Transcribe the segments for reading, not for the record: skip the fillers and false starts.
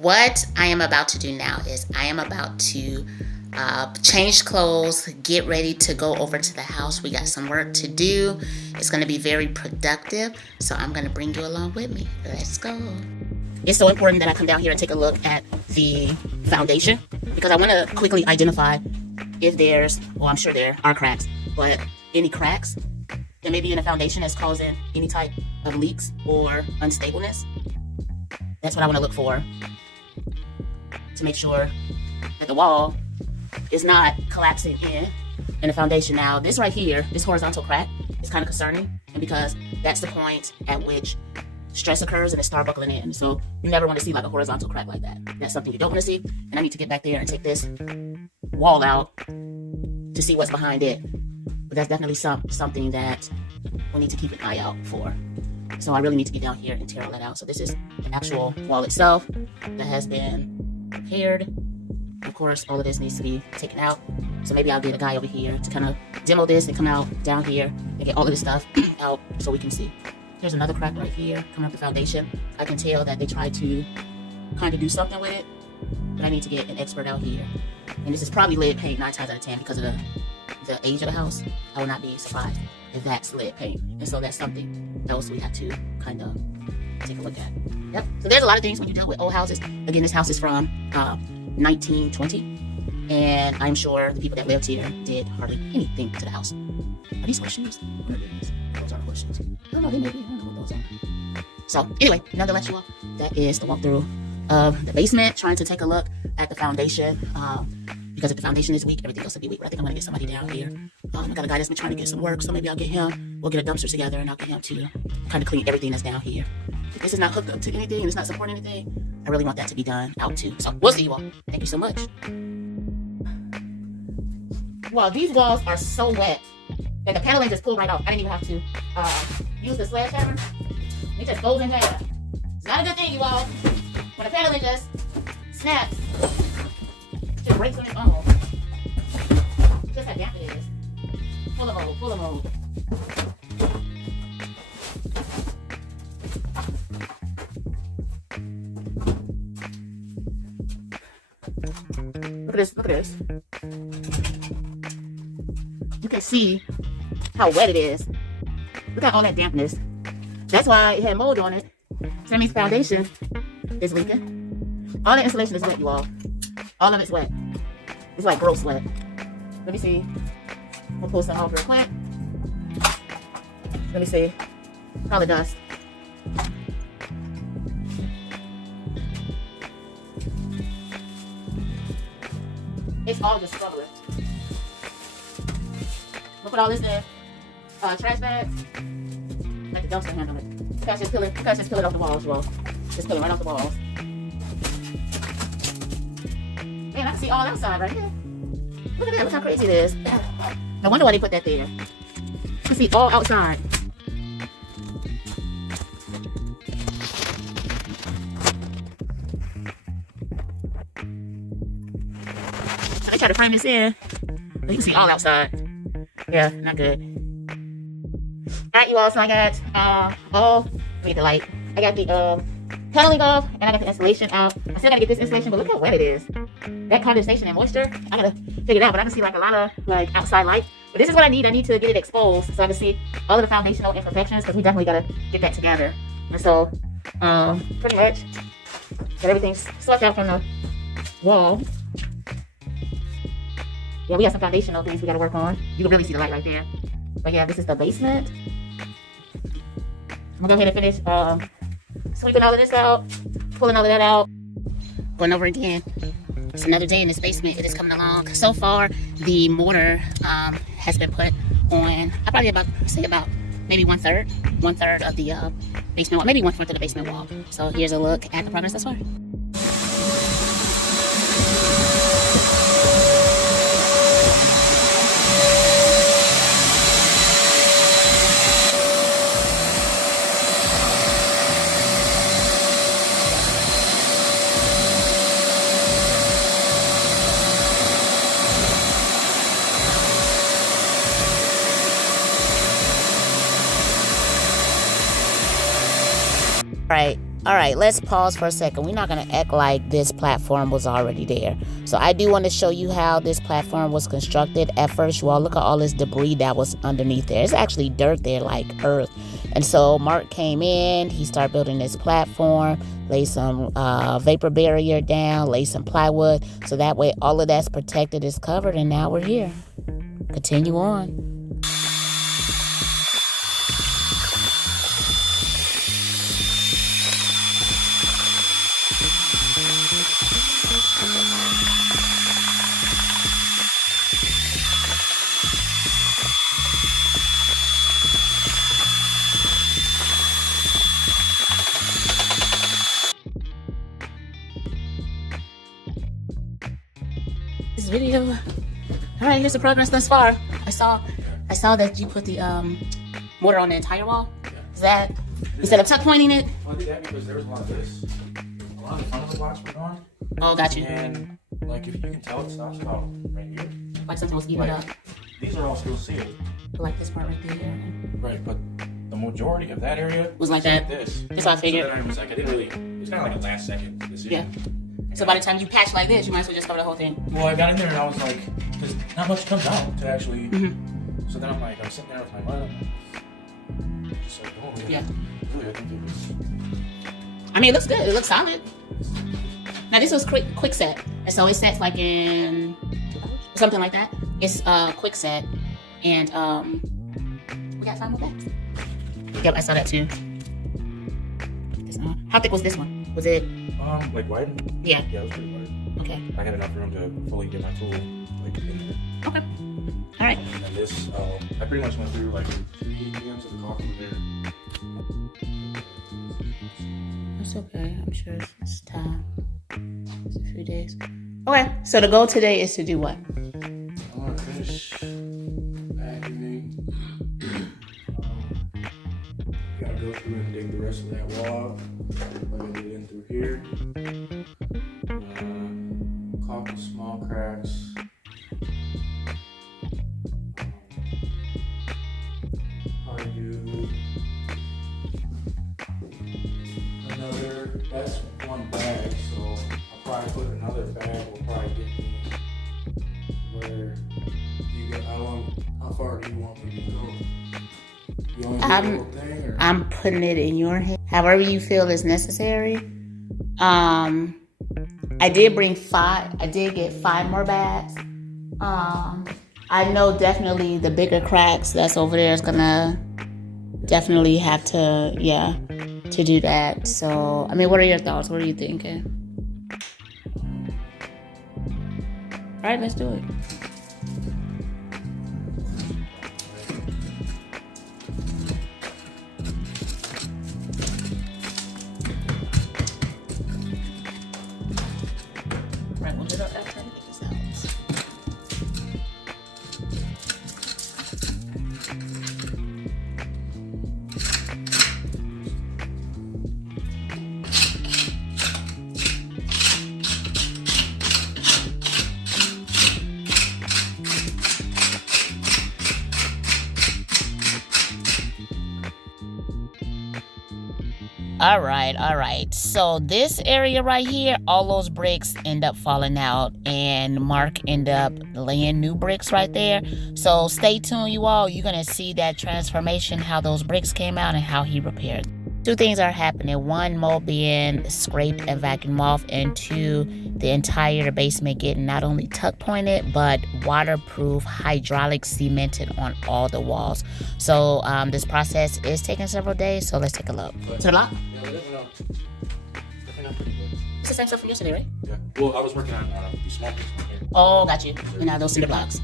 What I am about to do now is I am about to change clothes, get ready to go over to the house. We got some work to do. It's going to be very productive, so I'm going to bring you along with me. Let's go. It's so important that I come down here and take a look at the foundation because I want to quickly identify if there's, well, I'm sure there are cracks, but any cracks that may be in the foundation that's causing any type of leaks or unstableness. That's what I want to look for to make sure that the wall is not collapsing in the foundation. Now, this right here, this horizontal crack is kind of concerning, and because that's the point at which stress occurs and it starts buckling in. So you never want to see like a horizontal crack like that. That's something you don't want to see, and I need to get back there and take this wall out to see what's behind it. But that's definitely something that we need to keep an eye out for. So I really need to get down here and tear all that out. So this is the actual wall itself that has been repaired. Of course, all of this needs to be taken out. So maybe I'll get a guy over here to kind of demo this and come out down here and get all of this stuff out so we can see. There's another crack right here coming up the foundation. I can tell that they tried to kind of do something with it, but I need to get an expert out here. And this is probably lead paint 9 times out of 10 because of the age of the house. I will not be surprised if that's lead paint. And so that's something else we have to kind of take a look at. Yep. So there's a lot of things when you deal with old houses. Again, this house is from 1920, and I'm sure the people that lived here did hardly anything to the house. Are these horseshoes? What are these? Those aren't horseshoes. I don't know, they may be. I don't know what those are. So anyway, nonetheless, you all, that is the walkthrough of the basement, trying to take a look at the foundation. Because if the foundation is weak, everything else will be weak. But I think I'm going to get somebody down here. I got a guy that's been trying to get some work, so maybe I'll get him. We'll get a dumpster together, and I'll get him to kind of clean everything that's down here. If this is not hooked up to anything, and it's not supporting anything, I really want that to be done out too. So we'll see you all. Thank you so much. Well, these walls are so wet that the paneling just pulled right off. I didn't even have to use the sledgehammer. It just goes in there. It's not a good thing, you all. When the paneling just snaps, it just breaks on its own. Just how damp it is. Full of mold, full of mold. Look at this, look at this. You can see how wet it is. Look at all that dampness. That's why it had mold on it. So that means foundation is leaking. All the insulation is wet, you all. All of it's wet. It's like gross wet. Let me see. We'll pull some off real quick. Let me see. Probably dust. It's all just struggling. We'll put all this in trash bags. Let the dumpster handle it. You guys just peel it off the walls, y'all. Just peel it right off the walls. Man, I can see all outside right here. Look at that, look how crazy it is. No wonder why they put that there. You can see all outside. I try to frame this in, but you can see all outside. Yeah, not good. Alright, you all, so I got the light. I got the paneling off, and I got the insulation out. I still gotta get this insulation, but look how wet it is. That condensation and moisture, I gotta figure it out, but I can see like a lot of like outside light. But this is what I need. I need to get it exposed so I can see all of the foundational imperfections, because we definitely gotta get that together. And so, pretty much, got everything swept out from the wall. Yeah, we got some foundational things we gotta work on. You can really see the light right there. But yeah, this is the basement. I'm gonna go ahead and finish sweeping all of this out, pulling all of that out, going over again. It's another day in this basement. It is coming along. So far, the mortar has been put on. I probably about maybe one third of the basement wall, maybe 1/4 of the basement wall. So here's a look at the progress thus far. Right, All right, let's pause for a second. We're not going to act like this platform was already there. So I do want to show you how this platform was constructed. At first, you all look at all this debris that was underneath there. It's actually dirt there, like earth. And so Mark came in, he started building this platform, laid some vapor barrier down, laid some plywood. So that way all of that's protected, is covered, and now we're here. Continue on. This video. All right, here's the progress thus far. I saw that you put the mortar on the entire wall. Is that instead of tuck pointing it? Well, I did that because there was a lot of this. A lot of the front of the blocks were gone. Oh, got you. And like if you can tell, it stops about right here. Like something was eating it up. These are all still sealed. Like this part right there. Right, but the majority of that area was like that. This. That's what I figured. So that area was like I didn't really. It was kind of like a last second decision. Yeah. So by the time you patch like this, you might as well just cover the whole thing. Well, I got in there and I was like, because not much comes out to actually. So then I'm like, I'm sitting there with my mom. Just like, oh yeah. Really, I think it was. I mean, it looks good. It looks solid. Now this was quick set, and so it sets like in something like that. It's quick set, and we got 5 more bags. Yep, I saw that too. How thick was this one? Was it? Like wide? Yeah. Yeah, it was pretty wide. Okay. I had enough room to fully get my tool like in there. Okay. All right. And then this, I pretty much went through like 2 PMs of the coffee there. It's okay. I'm sure it's time. It's a few days. Okay. So the goal today is to do what? I want to finish vacuuming. Gotta go through and dig the rest of that wall out. I'm gonna get in through here. Caulk the small cracks. Probably do another. That's one bag, so I'll probably put another bag. Will probably get me where you get. How far do you want me to go? You want me to do the whole thing, or? I'm putting it in your hand. However you feel is necessary. I did bring 5. I did get 5 more bags. I know definitely the bigger cracks that's over there is gonna definitely have to, to do that. So, I mean, what are your thoughts? What are you thinking? All right, let's do it. All right. So this area right here, all those bricks end up falling out, and Mark end up laying new bricks right there. So stay tuned, you all. You're gonna see that transformation, how those bricks came out and how he repaired. 2 things are happening. 1, mold being scraped and vacuumed off, and 2, the entire basement getting not only tuck pointed, but waterproof, hydraulic cemented on all the walls. So this process is taking several days, so let's take a look. To the lock? Yeah, it is definitely pretty good. It's the same stuff from yesterday, right? Yeah. Well, I was working on these small pieces right here. Oh, got you. You know, those cinder blocks.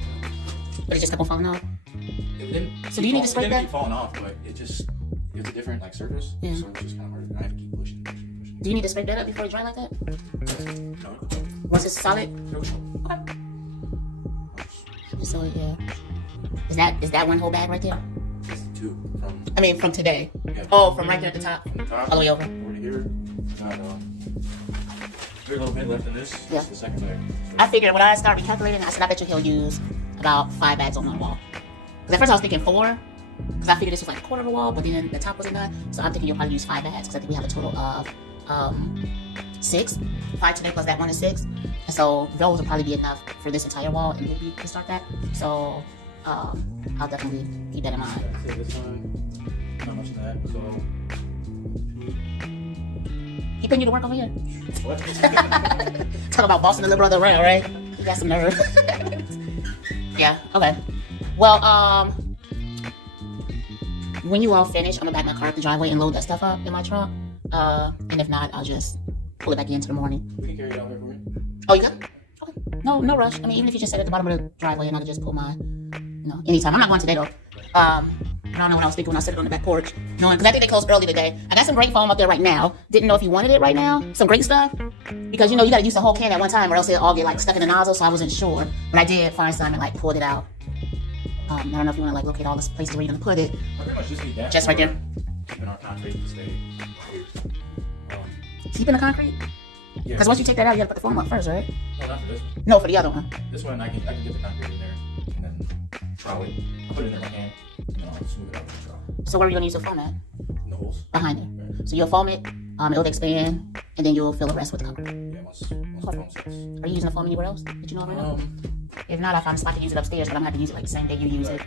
But it just kept on falling off? So do you need to spray that? It didn't keep falling off, but it's a different like surface, so it's just kind of hard. I have to keep pushing. Do you need to scrape that up before you dry like that? No. Once it's solid? Okay. So yeah. Is that one whole bag right there? It's 2 from. I mean, from today. Yeah. Oh, from right there at the top. From the top. All the way over. Over to here. Got very little bit left in this. Yeah. This is the second bag. So. I figured when I started recalculating, I said I bet you he'll use about 5 bags on one wall. Because at first I was thinking 4. Because I figured this was like a quarter of a wall, but then the top wasn't done. So I'm thinking you'll probably use 5 bags, because I think we have a total of 6. 5 today plus that one is 6. And so those will probably be enough for this entire wall and maybe to start that. So I'll definitely keep that in mind. So this one, not much of that. So He putting you to work over here. what? Talk about bossing the little brother around, right? You got some nerve. Yeah, okay. Well, when you all finish, I'm gonna back my car up the driveway and load that stuff up in my trunk. And if not, I'll just pull it back into the morning. We can carry it out there for me. Oh, you got it? Okay. No rush. I mean, even if you just sit at the bottom of the driveway and I can just pull mine, anytime. I'm not going today though. I don't know what I was thinking when I sit on the back porch. Because I think they closed early today. I got some great foam up there right now. Didn't know if you wanted it right now. Some great stuff. Because, you got to use the whole can at one time or else it'll all get, like, stuck in the nozzle. So I wasn't sure. But I did find some and, like, pulled it out. I don't know if you want to, like, locate all the places where you're going to put it. I pretty much just need that. Just right there. Keeping our concrete to stay. Keeping the concrete? Yeah. Because once you take that out, you got to put the foam up first, right? No, not for this one. No, for the other one. This one, I can get the concrete in there and then probably I'll put it in there with my hand and then I'll smooth it out with the trowel. So where are you going to use the foam at? In the holes. Behind it. Right. So you'll foam it, it'll expand, and then you'll fill the rest with concrete. Yeah, once the foam sets. Are you using the foam anywhere else that you know of right now? If not, I found a spot to use it upstairs, but I'm going to have to use it like the same day you use it.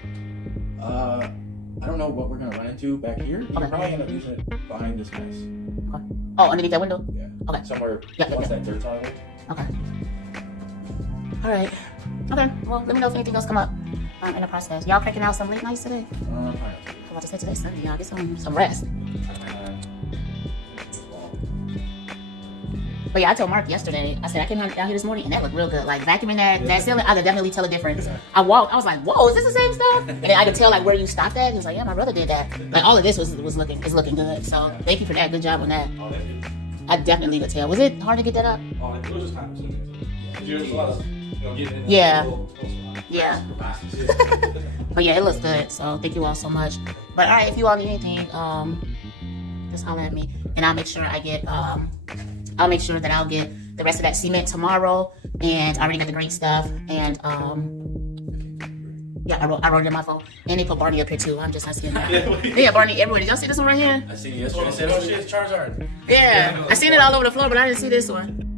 I don't know what we're gonna run into back here. We'll probably end up using it behind this mess. Okay. Oh, underneath that window? Yeah. Okay. Somewhere Yeah, once yeah. that dirt tile. Okay. All right. Okay. Well, let me know if anything else come up in the process. Y'all cracking out some late nights today? Fine. I'm about to say today's Sunday, y'all. Get some rest. But yeah, I told Mark yesterday, I said I came down here this morning and that looked real good. Like vacuuming that ceiling, I could definitely tell a difference. I walked, I was like, whoa, is this the same stuff? And then I could tell like where you stopped at. He was like, yeah, my brother did that. Like all of this is looking good. So thank you for that. Good job on that. Oh, that's good. I definitely could tell. Was it hard to get that up? Oh, it was just kind of consuming. There's a lot of, getting in Yeah. little Yeah. crevasses. But yeah, it looks good. So thank you all so much. But all right, if you all need anything, just holler at me and I'll make sure I get I'll make sure that I'll get the rest of that cement tomorrow. And I already got the great stuff. And yeah, I wrote it on my phone. And they put Barney up here too. I seeing that. Yeah, Barney everywhere. Did y'all see this one right here? I seen it yesterday. I said, oh shit, it's Charizard. Yeah, I seen it all over the floor, but I didn't see this one.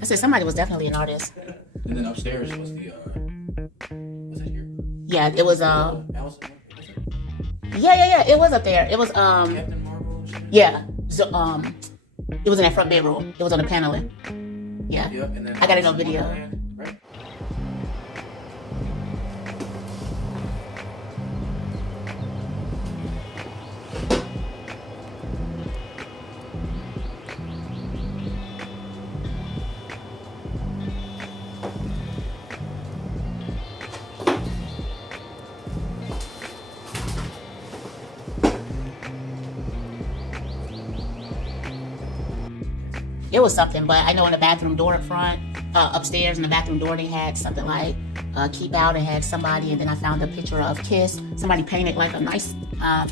I said somebody was definitely an artist. And then upstairs was the was that here? Yeah, it was Allison, yeah, it was up there. It was Captain Marvel. yeah. So it was in that front bedroom. It was on the paneling. Yeah. Yep, and then I got it on video. Right? It was something, but I know in the bathroom door up front, upstairs in the bathroom door, they had something like keep out and had somebody, and then I found a picture of Kiss. Somebody painted like a nice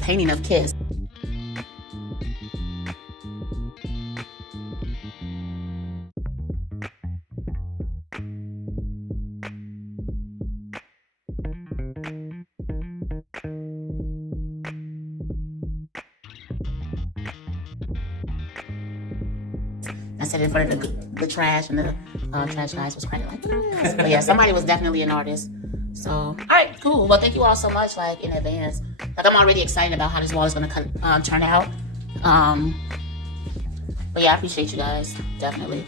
painting of Kiss. I said in front of the trash, and the trash guys was crying like, yes. But yeah, somebody was definitely an artist. So, all right, cool. Well, thank you all so much, like in advance. Like I'm already excited about how this wall is gonna turn out. But yeah, I appreciate you guys, definitely.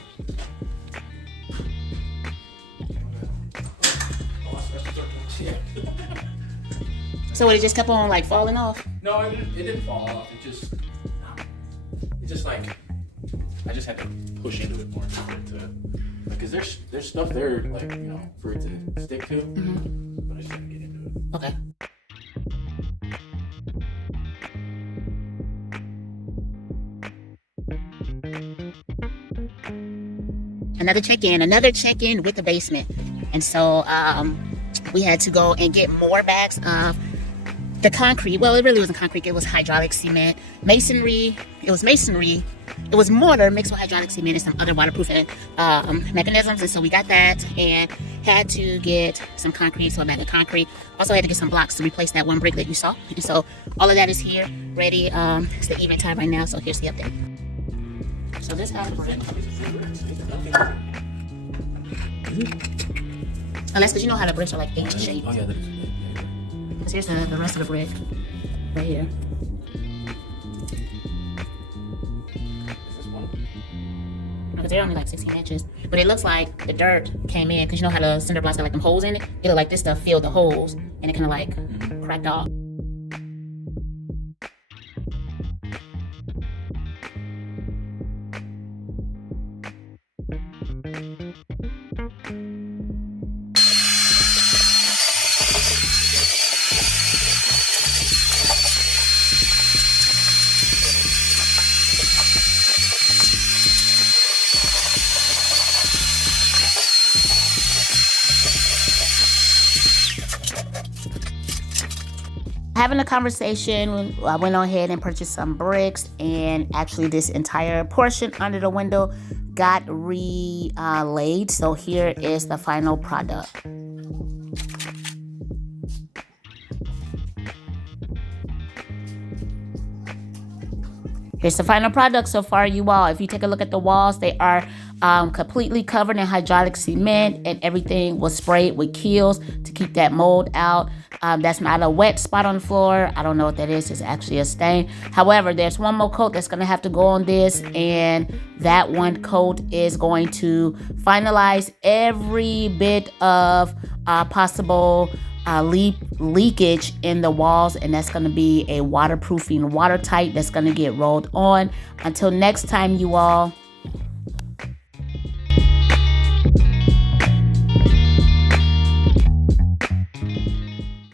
So what, it just kept on like falling off? No, it didn't fall off. It just like I just had to push into it more for it to, because there's stuff there like for it to stick to, but I just had to get into it. Okay. And another check-in with the basement. And so we had to go and get more bags of the concrete. Well, it really wasn't concrete, it was hydraulic cement, masonry. It was mortar mixed with hydraulic cement and some other waterproofing mechanisms. And so we got that and had to get some concrete, so a bag of concrete. Also had to get some blocks to replace that one brick that you saw. And so all of that is here, ready. It's the evening time right now, so here's the update. So this has brick. Unless, because you know how the bricks are like H-shaped. Oh, yeah, that is. So here's the rest of the brick right here. Because they're only like 16 inches. But it looks like the dirt came in, because you know how the cinder blocks got like them holes in it? It looked like this stuff filled the holes and it kind of like cracked off. Having a conversation, I went on ahead and purchased some bricks, and actually this entire portion under the window got laid. So here is the final product. Here's the final product so far, you all. If you take a look at the walls, they are completely covered in hydraulic cement, and everything was sprayed with Kills to keep that mold out. That's not a wet spot on the floor. I don't know what that is. It's actually a stain. However, there's one more coat that's going to have to go on this, and that one coat is going to finalize every bit of possible leakage in the walls, and that's going to be a waterproofing watertight that's going to get rolled on. Until next time, you all.